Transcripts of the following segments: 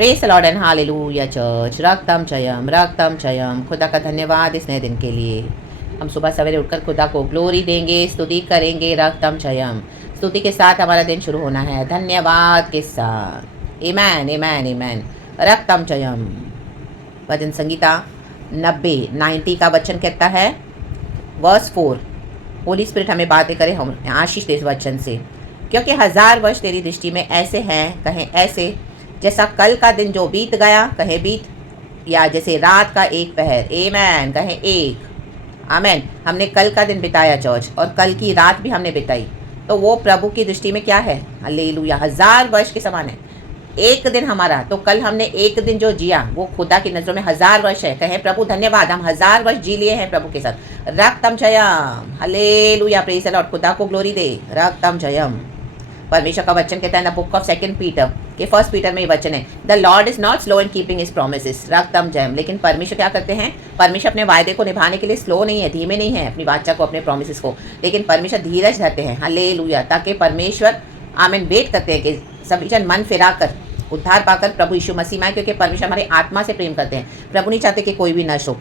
Praise the lord and hallelujah church. रक्तम जयम। खुदा का धन्यवाद इस नए दिन के लिए। हम सुबह सवेरे उठकर खुदा को ग्लोरी देंगे, स्तुति करेंगे। रक्तम जयम, स्तुति के साथ हमारा दिन शुरू होना है, धन्यवाद के साथ। आमेन आमेन आमेन। रक्तम जयम। भजन संगीता 90 का वचन कहता है, वर्स 4। होली स्पिरिट हमें बातें करे, हम आशीष दे इस वचन से। क्योंकि 1000 वर्ष तेरी दृष्टि में ऐसे हैं, कहें ऐसे, जैसा कल का दिन जो बीत गया, कहें बीत, या जैसे रात का एक पहर। आमेन, कहें एक। आमेन। हमने कल का दिन बिताया चर्च, और कल की रात भी हमने बिताई, तो वो प्रभु की दृष्टि में क्या है? हालेलुया, 1000 वर्ष के समान है। एक दिन हमारा, तो कल हमने एक दिन जो जिया वो खुदा की नज़रों में 1000 वर्ष है। कहें प्रभु धन्यवाद, हम 1000 वर्ष जी लिए हैं प्रभु के साथ। रक्तम Jayam, hallelujah, praise the Lord. खुदा को ग्लोरी दे। रक्तम जयम। परमेश्वर का वचन कहता है ना, बुक ऑफ 2 पीटर के 1 पीटर में ये वचन है, the lord is not slow in keeping his promises. रक्तम जयम। लेकिन परमेश्वर क्या करते हैं? परमेश्वर अपने वायदे को निभाने के लिए स्लो नहीं है, धीमे नहीं है अपनी वाचा को, अपने प्रोमिसेस को, लेकिन परमेश्वर धीरज धरते हैं। हालेलुया, ताकि परमेश्वर आमीन वेट करते हैं कि सभी जन मन फिरा कर उद्धार पाकर प्रभु यीशु मसीह में आए, क्योंकि परमेश्वर हमारी आत्मा से प्रेम करते हैं। प्रभु नहीं चाहते कि कोई भी नष्ट हो।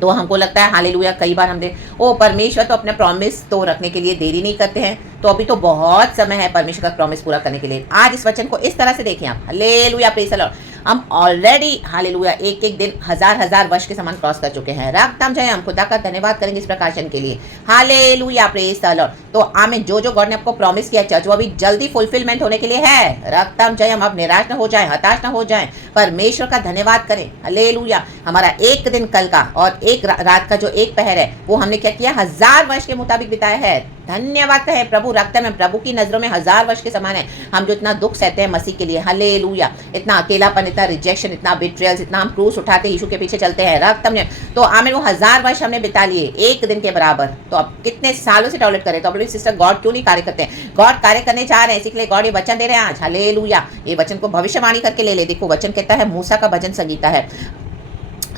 तो हमको लगता है हालेलुया, कई बार हम परमेश्वर तो अपने प्रॉमिस तो रखने के लिए देरी नहीं करते हैं, तो अभी तो बहुत समय है परमेश्वर का प्रॉमिस पूरा करने के लिए। आज इस वचन को इस तरह से देखें आप। Hallelujah, praise the Lord. हम ऑलरेडी हालेलुया एक एक दिन 1000 वर्ष के समान क्रॉस कर चुके हैं। रक्तम जय। हम खुदा का धन्यवाद करेंगे इस प्रकाशन के लिए। Hallelujah, praise the Lord. तो आमीन। जो जो गॉड ने आपको प्रॉमिस किया चर्च, वो अभी जल्दी फुलफिलमेंट होने के लिए है। रक्तम जय। हम अब निराश न हो जाए, हताश न हो जाए, परमेश्वर का धन्यवाद करें। हालेलुया। हमारा एक दिन कल का और एक रात का जो एक पहर है, वो हमने क्या किया? 1000 वर्ष के मुताबिक बिताया है। धन्यवाद कहें प्रभु। रक्तम में प्रभु की नजरों में 1000 वर्ष के समान है। हम जो इतना दुख सहते हैं मसीह के लिए, हालेलुया, इतना अकेलापन, इतना रिजेक्शन, इतना बिट्रियल्स, इतना हम क्रूस उठाते यीशु के पीछे चलते हैं। रक्तम में तो आमीन, वो 1000 वर्ष हमने बिता लिए एक दिन के बराबर। तो अब कितने सालों से टॉलरेट करें? तो अपने सिस्टर गॉड क्यों नहीं कार्य करते हैं? गॉड कार्य करने चाह रहे हैं, इसी के लिए गॉड ये वचन दे रहे हैं आज। हालेलुया। ये वचन को भविष्यवाणी करके ले ले। देखो वचन कहता है, मूसा का भजन संगीता है,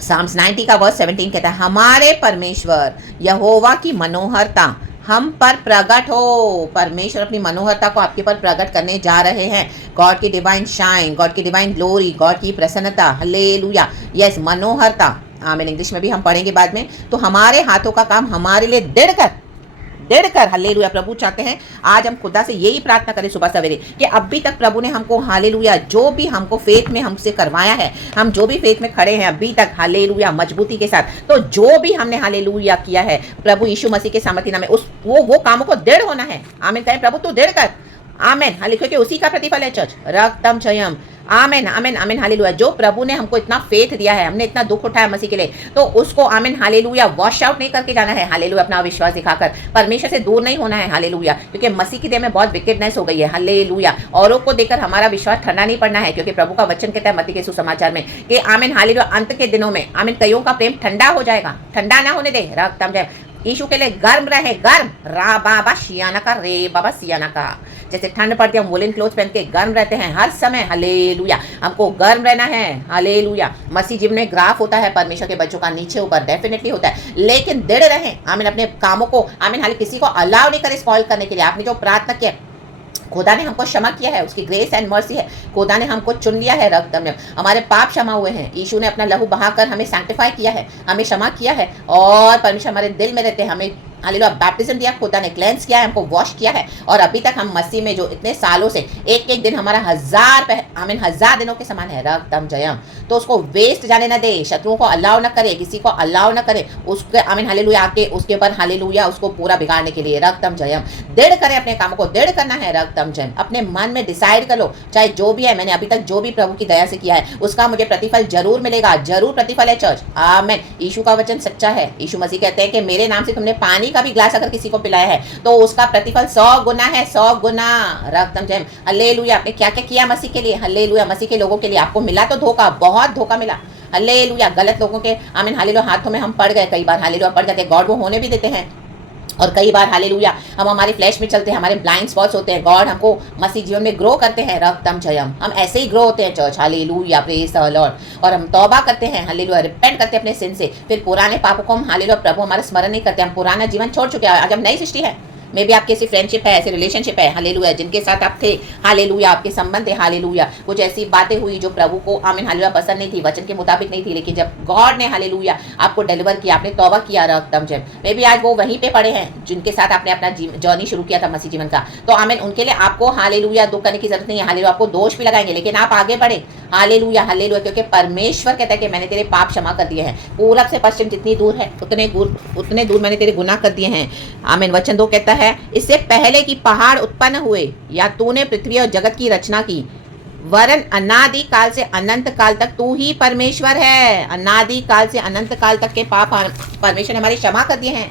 साम्स 90 का वर्स 17 कहता है, हमारे परमेश्वर यहोवा की मनोहरता हम पर प्रकट हो। परमेश्वर अपनी मनोहरता को आपके पर प्रकट करने जा रहे हैं। गॉड की डिवाइन शाइन, गॉड की डिवाइन ग्लोरी, गॉड की प्रसन्नता। हालेलुया, यस, मनोहरता। आमीन। इंग्लिश में भी हम पढ़ेंगे बाद में। तो हमारे हाथों का काम हमारे लिए दृढ़ कर हालेलुया प्रभु चाहते हैं। आज हम खुदा से यही प्रार्थना करें सुबह सवेरे कि अभी तक प्रभु ने हमको हालेलुया जो भी हमको फेथ में हमसे करवाया है, हम जो भी फेथ में खड़े हैं अभी तक हालेलुया मजबूती के साथ, तो जो भी हमने हालेलुया किया है प्रभु यीशु मसीह के सामर्थ्य नाम में, उस वो कामों को दृढ़ होना है। आमीन कहें प्रभु तू दृढ़ कर। आमीन। हालेलुया, क्योंकि उसी का प्रतिफल है चर्च। रक्तम जयम। आमीन आमीन आमीन। हालेलुया। जो प्रभु ने हमको इतना फेथ दिया है, हमने इतना दुख उठाया मसीह के लिए, तो उसको आमीन हालेलुया वॉश आउट नहीं करके जाना है। हालेलुया, अपना विश्वास दिखाकर परमेश्वर से दूर नहीं होना है। हालेलुया, क्योंकि मसीह की देह में बहुत विकेटनेस हो गई है। हालेलुया, औरों को देखकर हमारा विश्वास ठंडा नहीं पड़ना है, क्योंकि प्रभु का वचन कहता है मत्ती के सुसमाचार में कि आमीन हालेलुया अंत के दिनों में आमीन कईयों का प्रेम ठंडा हो जाएगा। ठंडा ना होने दे। रक्तम जय। यीशु के लिए गर्म रहे, गर्म। रा बाबा सियाना का, रे बाबा सियाना का। जैसे ठंड पड़ती है हम वुलन क्लोथ पहन के गर्म रहते हैं हर समय। हालेलुया, हमको गर्म रहना है। हालेलुया। मसीह जीवन में ग्राफ होता है परमेश्वर के बच्चों का, नीचे ऊपर डेफिनेटली होता है, लेकिन दृढ़ रहें। आमीन। अपने कामों को आमीन हाल किसी को अलाउ नहीं करें स्पॉइल करने के लिए। आपने जो प्रार्थना किया, खुदा ने हमको क्षमा किया है, उसकी ग्रेस एंड मर्सी है। खुदा ने हमको चुन लिया है। रक्तम में हमारे पाप क्षमा हुए हैं। यीशु ने अपना लहू बहाकर हमें सैंक्टिफाई किया है, हमें क्षमा किया है, और परमेश्वर हमारे दिल में रहते हैं। हमें हालेलुया बैप्टिज्म दिया, खुदा ने क्लेंस किया है, हमको वॉश किया है, और अभी तक हम मसीह में जो इतने सालों से एक एक दिन हमारा 1000 दिनों के समान है। रक्तम जयम। तो उसको वेस्ट जाने न दे, शत्रुओं को अलाउ न करे, किसी को अलाउ न करे उसके आमीन हालेलुया आके उसके ऊपर हालेलुया उसको पूरा बिगाड़ने के लिए। रक्तम जयम। दृढ़ करें, अपने कामों को दृढ़ करना है। रक्तम जयम। अपने मन में डिसाइड कर लो, चाहे जो भी है, मैंने अभी तक जो भी प्रभु की दया से किया है उसका मुझे प्रतिफल जरूर मिलेगा, जरूर प्रतिफल है चर्च। आमीन। यीशु का वचन सच्चा है। यीशु मसीह कहते हैं कि मेरे नाम से तुमने पानी का भी ग्लास अगर किसी को पिलाया है तो उसका प्रतिफल 100 गुना है, 100 गुना। रक्तम जय। हालेलुया। आपने क्या क्या किया मसीह के लिए? हालेलुया, मसीह के लोगों के लिए। आपको मिला तो धोखा, बहुत धोखा मिला। हालेलुया, गलत लोगों के आमीन हालेलुया हाथों में हम पड़ गए, कई बार हालेलुया पड़ जाते हैं। गॉड वो होने भी देते हैं, और कई बार हालेलुया हम हमारी फ्लैश में चलते हैं, हमारे ब्लाइंड स्पॉट्स होते हैं। गॉड हमको मसीह जीवन में ग्रो करते हैं। रक्तम जयम। हम ऐसे ही ग्रो होते हैं church. Hallelujah, praise the Lord. और हम तौबा करते हैं, हालेलुया रिपेंट करते हैं अपने सिन से, फिर पुराने पापों को हम हालेलुया प्रभु हमारा स्मरण नहीं करते। हम पुराना जीवन छोड़ चुके हैं, आज हम नई सृष्टि है। मे भी आपकी ऐसी फ्रेंडशिप है, ऐसे रिलेशनशिप है, हालेलुया, जिनके साथ आप थे, हालेलुया, आपके संबंध थे, हालेलुया, कुछ ऐसी बातें हुई जो प्रभु को आमीन हालेलुया पसंद नहीं थी, वचन के मुताबिक नहीं थी, लेकिन जब गॉड ने हालेलुया आपको डिलीवर किया, आपने तौबा किया रकतम जब, मे भी आज वो वहीं पे पड़े हैं जिनके साथ आपने अपना जर्नी शुरू किया था मसीह जीवन का, तो आमीन उनके लिए आपको हालेलुया दुख करने की जरूरत नहीं है, हालेलुया, आपको दोष भी लगाएंगे लेकिन आप आगे बढ़े, हालेलुया हालेलुया, क्योंकि परमेश्वर कहता है कि मैंने तेरे पाप क्षमा कर दिए हैं, पूरब से पश्चिम जितनी दूर है उतने दूर मैंने तेरे गुनाह कर दिए हैं, आमीन। वचन 2 कहता है, इससे पहले कि पहाड़ उत्पन्न हुए या तूने पृथ्वी और जगत की रचना की, वरन अनादि काल से अनंत काल तक तू ही परमेश्वर है, अनादि काल से अनंत काल तक के पाप परमेश्वर ने हमारी क्षमा कर दिए हैं,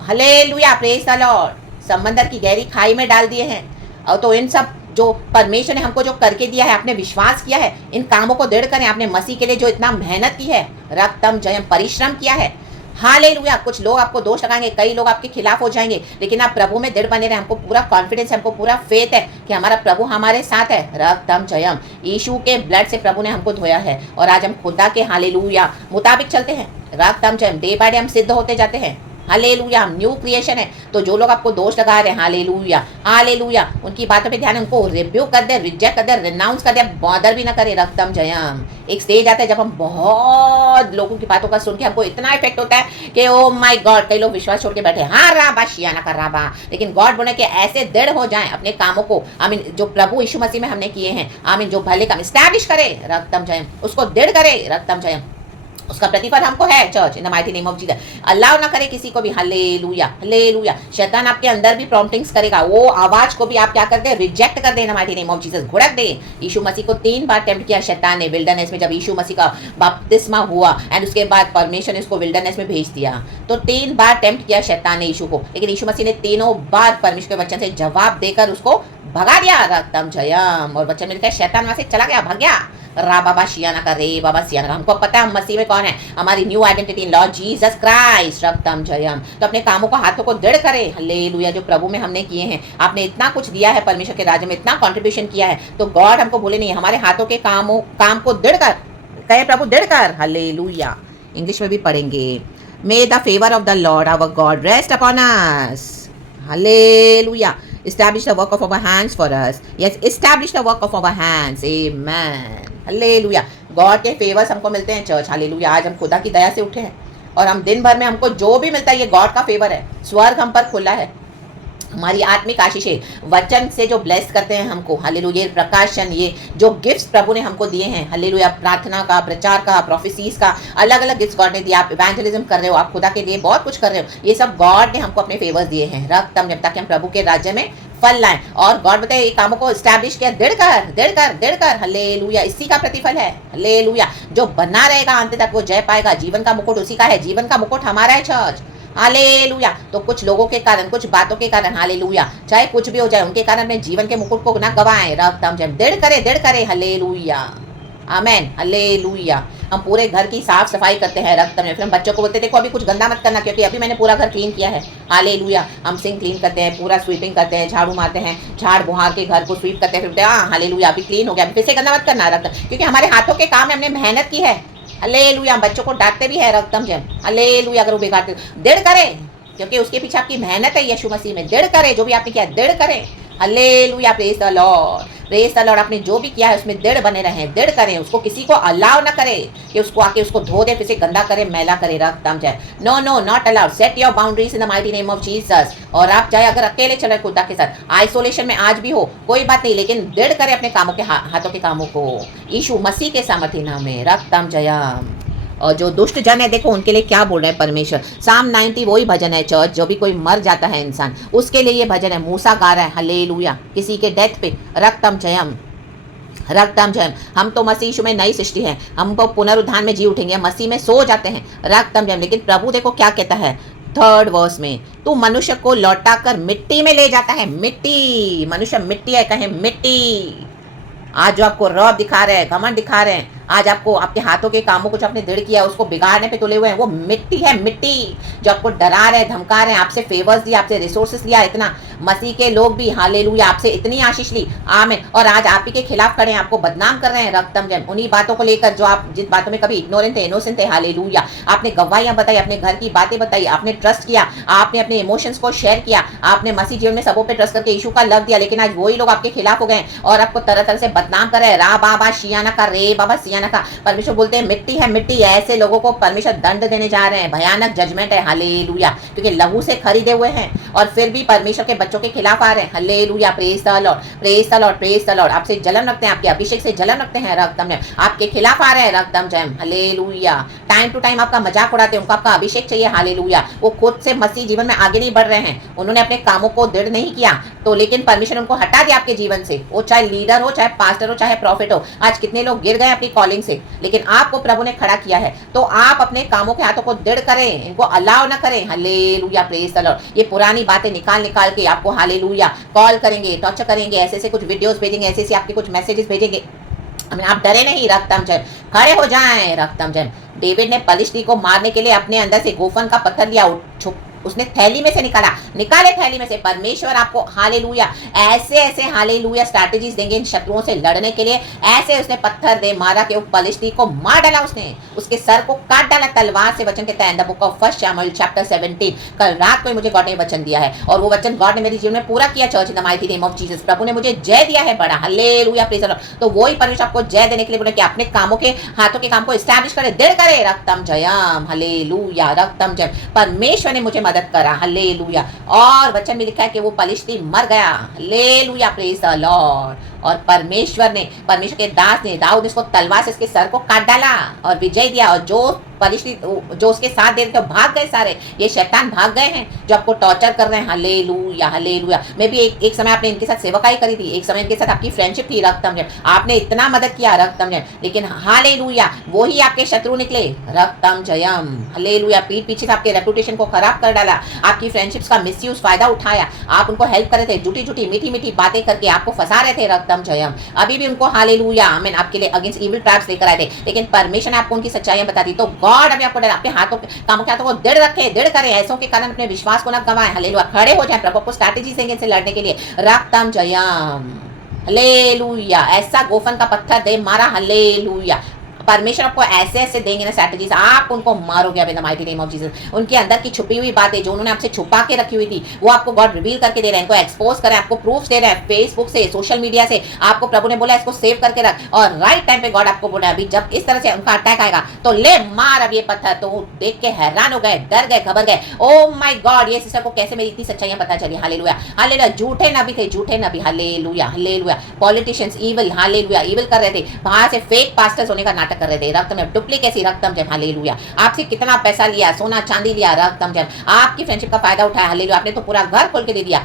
हालेलुया, प्रेज द लॉर्ड, समंदर की गहरी खाई में डाल दिए हैं, और तो इन सब जो परमेश्वर ने हमको जो करके दिया है, आपने विश्वास किया है, इन कामों को दृढ़ करें, आपने मसीह के लिए जो इतना मेहनत की है, रक्तम जयम परिश्रम किया है, हालेलुया। कुछ लोग आपको दोष लगाएंगे, कई लोग आपके खिलाफ हो जाएंगे, लेकिन आप प्रभु में दृढ़ बने रहे, हमको पूरा कॉन्फिडेंस है, हमको पूरा फेथ है कि हमारा प्रभु हमारे साथ है, रक्तम जयम, यीशु के ब्लड से प्रभु ने हमको धोया है, और आज हम खुदा के हालेलुया मुताबिक चलते हैं, रक्तम जयम, डे बाय डे हम सिद्ध होते जाते हैं, हालेलुया, हम न्यू क्रिएशन है। तो जो लोग आपको दोष लगा रहे हैं, हालेलुया हालेलुया, उनकी बातों पे ध्यान, उनको रिब्यूक कर दे, रिजेक्ट कर दे, रिनाउंस कर दे, बॉदर भी ना करे, रक्तम जयम। एक स्टेज आता है जब हम बहुत लोगों की बातों का सुन के हमको इतना इफेक्ट होता है कि ओ माय गॉड, कई लोग विश्वास छोड़ के बैठे, हाँ राबा शियाना कर राबा, लेकिन गॉड बोले कि ऐसे दृढ़ हो जाएं अपने कामों को, आमीन, जो प्रभु यीशु मसीह में हमने किए हैं, आमीन, जो भले काम स्टैब्लिश करे, रक्तम जयम, उसको दृढ़ करे, रक्तम जयम, उसका प्रतिफल हमको है church, in the mighty name of Jesus. अल्लाह ना करे किसी को भी, हालेलुया हालेलुया, शैतान आपके अंदर भी प्रॉम्प्टिंग्स करेगा, वो आवाज को भी आप क्या कर दे, रिजेक्ट कर दे, in the mighty name of Jesus, घुड़क दे। यीशु मसीह को 3 बार टेम्प्ट किया शैतान ने विल्डरनेस में, जब यीशु मसीह का बपतिस्मा हुआ एंड उसके बाद परमेश्वर ने उसको विल्डरनेस में भेज दिया, तो 3 बार टेम्प्ट किया शैतान ने यीशु को, लेकिन यीशु मसीह ने तीनों बार परमेश्वर के वचन से जवाब देकर उसको भगा दिया, रक्तम जयम, और वचन में लिखा है शैतान वहां से चला गया, भाग गया, रा बाबा शियाना का रे बाबा सियाना का। हमको पता है हम मसीह में कौन है, हमारी new identity in lord Jesus Christ, रक्तम जयम। तो अपने कामों को, हाथों को दृढ़ करें, हालेलुया, जो प्रभु में हमने किए हैं, आपने इतना कुछ दिया है, परमेश्वर के राज्य में इतना कंट्रीब्यूशन किया है, तो गॉड हमको बोले नहीं, हमारे हाथों के काम को दृढ़ कर, कहे प्रभु दृढ़ कर, हालेलुया। इंग्लिश में भी पढ़ेंगे, may the favour of the Lord our God rest upon us, hallelujah, establish the work of our hands for us, yes, establish the work of our hands, amen, hallelujah. God के favours हमको मिलते हैं church, hallelujah. आज हम खुदा की दया से उठे हैं और हम दिन भर में हमको जो भी मिलता है ये गॉड का फेवर है, स्वर्ग हम पर खुला है, हमारी आत्मिक आशीषें वचन से जो ब्लेस करते हैं हमको, हालेलुया, प्रकाशन, ये जो गिफ्ट्स प्रभु ने हमको दिए हैं, हालेलुया, प्रार्थना का, प्रचार का, प्रोफेसीज का, अलग अलग गिफ्ट्स गॉड ने दिया, आप इवेंजलिज्म कर रहे हो, आप खुदा के लिए बहुत कुछ कर रहे हो, ये सब गॉड ने हमको अपने फेवर्स दिए हैं, रक्तम जब, ताकि हम प्रभु के राज्य में फल लाएं, और गॉड बताए ये कामों को स्टैब्लिश किया, दृढ़ कर दृढ़ कर दृढ़ कर, हालेलुया, इसी का प्रतिफल है, हालेलुया, जो बना रहेगा अंत तक वो जय पाएगा, जीवन का मुकुट उसी का है, जीवन का मुकुट हमारा है चर्च, हालेलुया। तो कुछ लोगों के कारण, कुछ बातों के कारण, हालेलुया, चाहे कुछ भी हो जाए, उनके कारण अपने जीवन के मुकुट को ना गवाएं, रक्तम जब, दृढ़ करे, हालेलुया, आमेन, हालेलुया। हम पूरे घर की साफ सफाई करते हैं, रक्तम में, फिर हम बच्चों को बोलते हैं देखो अभी कुछ गंदा मत करना, क्योंकि अभी मैंने पूरा घर क्लीन किया है, हालेलुया। हम सिंक क्लीन करते हैं, पूरा स्वीपिंग करते हैं, झाड़ू मारते हैं, झाड़ बुहार के घर को स्वीप करते हैं, फिर हाँ हालेलुया अभी क्लीन हो गया, फिर से गंदा मत करना, रक्तम, क्योंकि हमारे हाथों के काम में हमने मेहनत की है, हालेलुया। बच्चों को डांटते भी है, रक्तम जब, हालेलुया, अगर वो बिगाड़ते, दृढ़ करे, क्योंकि उसके पीछे आपकी मेहनत है, यीशु मसीह में, दृढ़ करे, जो भी आपने किया दृढ़ करे, hallelujah, praise the Lord, praise the Lord. आपने जो भी किया है उसमें दृढ़ बने रहें, दृढ़ करें, उसको किसी को अलाउ ना करे कि उसको आके उसको धो दे, फिर से गंदा करे, मैला करे, रक्तम जाए, no no, not allowed, set your boundaries in the mighty name of Jesus. और आप चाहे अगर अकेले चले खुदा के साथ, आइसोलेशन में आज भी हो, कोई बात नहीं, लेकिन दृढ़ करें अपने कामों के, हाथों के कामों को, यीशु मसीह के सामर्थ्य नाम में, रक्तम जयम। और जो दुष्ट जन है, देखो उनके लिए क्या बोल रहे हैं परमेश्वर, साम 90 वही भजन है चर्च, जो भी कोई मर जाता है इंसान, उसके लिए ये भजन है, मूसा गा रहा है, हालेलुया, किसी के डेथ पे, रक्तम जयम, रक्तम जयम। हम तो मसीह यीशु में नई सृष्टि है, हम तो पुनरुत्थान में जी उठेंगे, मसीह में सो जाते हैं, रक्तम जयम। लेकिन प्रभु देखो क्या कहता है 3rd वर्स में, तू मनुष्य को लौटा कर मिट्टी में ले जाता है, मिट्टी, मनुष्य मिट्टी है, कहे मिट्टी। आज जो आपको रौब दिखा रहे हैं, घमंड दिखा रहे हैं, आज आपको आपके हाथों के कामों को जो आपने दृढ़ किया उसको बिगाड़ने पे तुले हुए हैं, वो मिट्टी है, मिट्टी जो आपको डरा रहे, धमका रहे हैं, आपसे फेवर्स दिया, आपसे रिसोर्सेस लिया, इतना मसीह के लोग भी हालेलुया आपसे इतनी आशीष ली, आमीन, और आज आप ही के खिलाफ खड़े हैं, आपको बदनाम कर रहे हैं रक्तम जैम, उन्हीं बातों को लेकर जो आप जिस बातों में कभी इग्नोरेंट थे, इनोसेंट थे, हालेलुया आपने गवाहियां बताई, अपने घर की बातें बताई, आपने ट्रस्ट किया, आपने अपने इमोशंस को शेयर किया, आपने मसीह जीवन में सबों पे ट्रस्ट करके यीशु का लव दिया, लेकिन आज वही लोग आपके खिलाफ हो गए और आपको तरह तरह से बदनाम कर रहे हैं, रा बाबा शियाना का, रे बाबा सियाना का। परमेश्वर बोलते हैं मिट्टी है, मिट्टी, ऐसे लोगों को परमेश्वर दंड देने जा रहे हैं, भयानक जजमेंट है, हालेलुया, क्योंकि लहू से खरीदे हुए हैं और फिर भी परमेश्वर के बच्चों के खिलाफ आ रहे हैं, hallelujah, praise the Lord, praise the Lord, praise the Lord. आपसे जलन रखते हैं, आपके अभिषेक से जलन रखते हैं रक्तम जैम, आपके खिलाफ आ रहे हैं रक्तम जैम, हालेलुया, टाइम टू टाइम आपका मजाक उड़ाते हैं, उनको आपका अभिषेक चाहिए, हालेलुया, वो खुद से मसीह जीवन में आगे नहीं बढ़ रहे हैं, उन्होंने अपने कामों को दृढ़ नहीं किया, तो लेकिन परमेश्वर उनको हटा दिया आपके जीवन से, वो चाहे लीडर हो, चाहे पास्टर हो, चाहे प्रॉफिट हो। आज कितने लोग गिर गए अपनी कॉलिंग से, लेकिन आपको प्रभु ने खड़ा किया है, तो आप अपने कामों के हाथों को दृढ़ करें, इनको अलाउ ना करें, हालेलुया, प्रेज द लॉर्ड। ये पुरानी बातें निकाल निकाल के आपको हालेलुया कॉल करेंगे, टॉर्चर करेंगे, ऐसे ऐसे कुछ वीडियोस भेजेंगे, ऐसे ऐसे आपके कुछ मैसेजेस भेजेंगे, आप डरे नहीं रक्तम जैम, खड़े हो जाएं रक्तम जैम। डेविड ने पलिश्ती को मारने के लिए अपने अंदर से गोफन का पत्थर लिया, उसने थैली में से निकाले थैली में से। परमेश्वर आपको हालेलुया ऐसे ऐसे हालेलुया स्ट्रैटेजीज देंगे इन शत्रुओं से लड़ने के लिए। ऐसे उसने पत्थर दे मारा कि वो पलिश्ती को मार डाला, उसने उसके सर को काट डाला तलवार से। वचन कहता है in the book of first शमूएल चैप्टर 17, कल रात को मुझे गॉड ने वचन दिया है और वो वचन गॉड ने मेरे जीवन में पूरा किया। Church in the mighty name of Jesus, प्रभु ने मुझे जय दिया है बड़ा, हालेलुया, प्रेज द लॉर्ड। तो वही परमेश्वर आपको जय देने के लिए बोले कि अपने कामों के हाथों के काम को एस्टैब्लिश करे, दृढ़ करे, रक्तम जयम, हालेलुया, रक्तम जयम। परमेश्वर ने मुझे मदद करा, हालेलुया। और वचन में लिखा है कि वो पलिश्ती मर गया, हालेलुया, प्रेज द लॉर्ड। और परमेश्वर के दास ने दाऊद इसको तलवार से इसके सर को काट डाला और विजय दिया। और जो पलिश्ती जो उसके साथ दे रहे थे भाग गए सारे, ये शैतान भाग गए हैं जो आपको टॉर्चर कर रहे हैं, हालेलुया, हालेलुया। मैं भी एक समय आपने इनके साथ सेवकाई करी थी, एक समय इनके साथ आपकी फ्रेंडशिप थी रक्तम जैम, आपने इतना मदद किया रक्तम जैम, लेकिन हालेलुया वो ही आपके शत्रु निकले, रक्तम जयम, हालेलुया। पीठ पीछे से आपके रेपुटेशन को खराब कर डाला, आपकी फ्रेंडशिप्स का मिसयूज फायदा उठाया, आप उनको हेल्प कर रहे थे, झूठी झूठी मीठी मीठी बातें करके आपको फंसा रहे थे, रक्तम जयम। अभी भी उनको हालेलुया आमीन आपके लिए अगेंस्ट इविल ट्रैप्स लेकर आए थे, लेकिन परमेश्वर ने आपको उनकी सच्चाइयां बता दी। तो गॉड अभी आपको अपने हाथों कामों के हाथों को दृढ़ रखे, दृढ़ करें, ऐसों के कारण अपने विश्वास को ना गवाएं, हालेलुया। खड़े हो जाए, प्रभु को स्ट्रैटेजी देंगे इनसे लड़ने के लिए, रक्तम जयम, हालेलुया। ऐसा गोफन का पत्थर दे मारा, हालेलुया। परमेश्वर आपको ऐसे ऐसे देंगे ना स्ट्रैटेजीज, आप उनको मारोगे अब इन the mighty name of Jesus. उनके अंदर की छुपी हुई बातें जो उन्होंने आपसे छुपा के रखी हुई थी, वो आपको गॉड रिवील करके दे रहे हैं, इनको एक्सपोज करें, आपको प्रूफ दे रहे हैं फेसबुक से, सोशल मीडिया से। आपको प्रभु ने बोला इसको सेव करके रख, और राइट टाइम पे गॉड आपको बोला अभी जब इस तरह से उनका अटैक आएगा तो ले मार अब ये पत्थर। तो देख के हैरान हो गए, डर गए, घबर गए, ओ माय गॉड, ये सिस्टर को कैसे मेरी इतनी सच्चाइयां पता चली, हालेलुया, हालेलुया। झूठे नबी थे, झूठे नबी, hallelujah, hallelujah. Politicians evil, hallelujah, evil कर रहे थे, बाहर से फेक पास्टर्स होने का नाटक कर रहे थे, रक्त में डुप्लीकेसी, रक्तम जैम, हालेलुया। आपसे कितना पैसा लिया, सोना चांदी लिया, रक्तम जैम, आपकी फ्रेंडशिप का फायदा उठाया, हालेलुया। आपने तो पूरा घर खोल के दे दिया,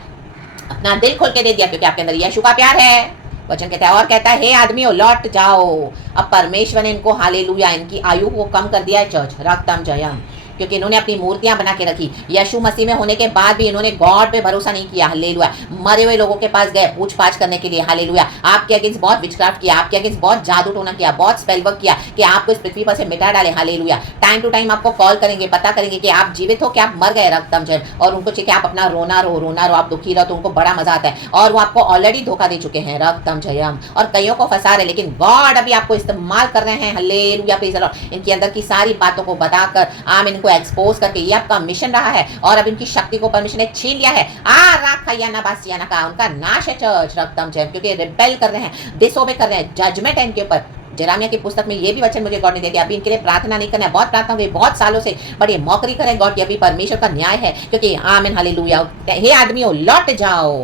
अपना दिल खोल के दे दिया, क्योंकि आपके अंदर यीशु का प्यार है। वचन कहता है और कहता है हे आदमियों लौट जाओ। अब परमेश्वर ने इनको हालेलुया इनकी आयु को कम कर दिया है चर्च, रक्तम जयम, क्योंकि इन्होंने अपनी मूर्तियां बना के रखी। यीशु मसीह में होने के बाद भी इन्होंने गॉड पे भरोसा नहीं किया, हालेलुया। मरे हुए लोगों के पास गए पूछताछ करने के लिए, हालेलुया। आपके अगेंस्ट बहुत विचक्राफ्ट किया, आपके अगेंस्ट बहुत जादू टोना किया, बहुत स्पेल वर्क किया कि आपको इस पृथ्वी पर से मिटा डाले, हालेलुया। टाइम टू टाइम आपको कॉल करेंगे, पता करेंगे कि आप जीवित हो कि आप मर गए, रक्तम जयम, और उनको चाहिए कि आप अपना रोना रो, आप दुखी रहो, तो उनको बड़ा मजा आता है। और वो आपको ऑलरेडी धोखा दे चुके हैं, रक्तम जयम, और कईयों को फंसा रहे, लेकिन गॉड अभी आपको इस्तेमाल कर रहे हैं, हालेलुया, प्रेज़ द लॉर्ड। इनके अंदर की सारी बातों को बताकर आम इनको एक्सपोज करके, ये आपका मिशन रहा है, और अब इनकी शक्ति को परमेश्वर ने छीन लिया है। उनका नाश है चर्च, रक्तम जयम, क्योंकि रिबेल कर रहे हैं, डिसओबे कर रहे हैं, जजमेंट है इनके ऊपर। जेरेमिया की पुस्तक में ये भी वचन मुझे गॉड ने दे दिया, अभी इनके लिए प्रार्थना नहीं करना है, बहुत प्रार्थना हुई बहुत सालों से, बड़ी मौकरी करें गॉड की, अभी परमेश्वर का न्याय है, क्योंकि आमीन, हालेलुया। हे आदमियों लौट जाओ,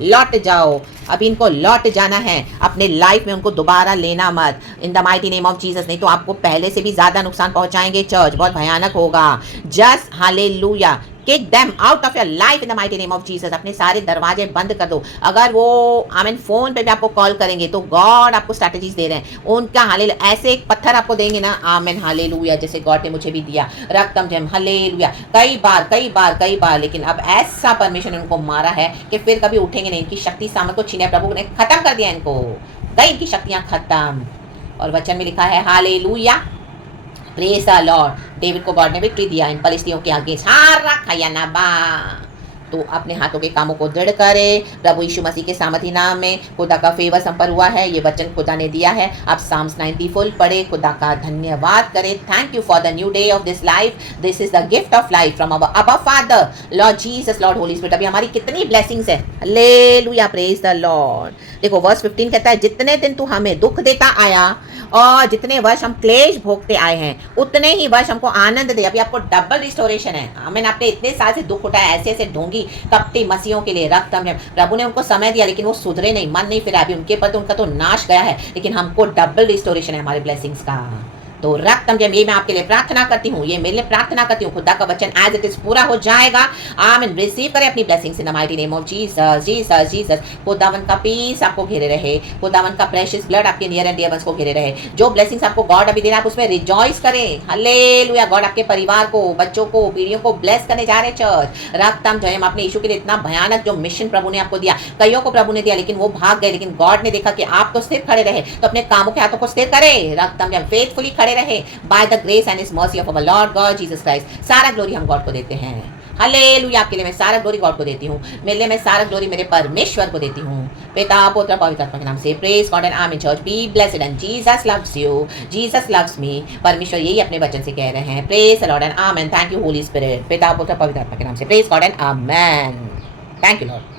लौट जाओ, अभी इनको लौट जाना है अपने लाइफ में, उनको दोबारा लेना मत, इन the mighty name of Jesus, नहीं तो आपको पहले से भी ज्यादा नुकसान पहुंचाएंगे चर्च, बहुत भयानक होगा। Just hallelujah kick them out of your life in the mighty name of Jesus. अपने सारे दरवाजे बंद कर दो। अगर वो आमीन फोन पे भी आपको कॉल करेंगे तो गॉड आपको स्ट्रैटेजीज दे रहे हैं, उनका हालेलुया ऐसे एक पत्थर आपको देंगे ना, आमीन, हालेलुया, जैसे गॉड ने मुझे भी दिया, रक्तम जयम, हालेलुया, कई बार, लेकिन अब ऐसा परमेश्वर ने उनको मारा है कि फिर कभी उठेंगे नहीं। इनकी शक्ति सामर्थ को छीने प्रभु ने खत्म कर दिया, इनको गई इनकी शक्तियां खत्म। और वचन में लिखा है hallelujah, praise the Lord. David को गॉड ने विक्ट्री दिया इन फलिस्तियों के आगे। तो अपने हाथों के कामों को दृढ़ करे प्रभु यीशु मसीह के सामर्थी नाम में। खुदा का फेवर हम पर हुआ है, ये वचन खुदा ने दिया है। आप साम्स 90 फुल पढ़े, खुदा का धन्यवाद करें। Thank you for the new day of this life. This is the gift of life from our Abba father lord Jesus, lord holy spirit. अभी हमारी कितनी ब्लेसिंग्स है, हालेलुया, प्रेज द लॉर्ड। देखो वर्स 15 कहता है, जितने दिन तू हमें दुख देता आया और जितने वर्ष हम क्लेश भोगते आए हैं, उतने ही वर्ष हमको आनंद दे। अभी आपको डबल रिस्टोरेशन है। हमें आपने इतने साल से दुख उठाया, ऐसे ऐसे ढोंगी कपटी मसीहों के लिए रक्त हमने, प्रभु ने उनको समय दिया लेकिन वो सुधरे नहीं, मन नहीं फिरा। अभी उनके पर तो उनका तो नाश गया है, लेकिन हमको डबल रिस्टोरेशन है हमारे ब्लेसिंग्स का। तो रक्त हम, ये मैं आपके लिए प्रार्थना करती हूँ, ये मेरे लिए प्रार्थना करती हूँ, खुदा का वचन एज इट इज पूरा हो जाएगा। आमीन। रिसीव करें अपनी blessings in the mighty name of Jesus, Jesus, Jesus. खुदावन का पीस आपको घेरे रहे, खुदावन का प्रेशियस ब्लड आपके नियर एंड डियर वंस को घेरे रहे। जो ब्लेसिंग्स आपको गॉड अभी दे रहा है आप उसमें रिजॉइस करें, हालेलुया। गॉड आपके परिवार को, बच्चों को, पीढ़ियों को ब्लेस करने जा रहे चर्च। रक्तम जयम, आपने यीशु के लिए इतना भयानक जो मिशन प्रभु ने आपको दिया, कईयों को प्रभु ने दिया लेकिन वो भाग गए, लेकिन गॉड ने देखा कि आप तो स्थिर खड़े रहे, तो अपने कामों के हाथों को स्थिर करें। रक्तम जयम, फेथफुली खड़े रहे by the grace and his mercy of our Lord God Jesus Christ. सारा ग्लोरी हम गॉड को देते हैं, हालेलुया। आपके लिए मैं सारा ग्लोरी गॉड को देती हूँ, मेरे लिए मैं सारा ग्लोरी मेरे परमेश्वर को देती हूँ, पिता पुत्र पवित्र आत्मा के नाम से। प्रेज गॉड एंड आमीन church, be blessed and Jesus loves you, Jesus loves me. परमेश्वर यही अपने वचन से कह रहे हैं। प्रेज द लॉर्ड एंड आमीन। थैंक यू होली स्पिरिट, पिता पुत्र पवित्र आत्मा के नाम से। प्रेज गॉड एंड आमीन। Thank you Lord.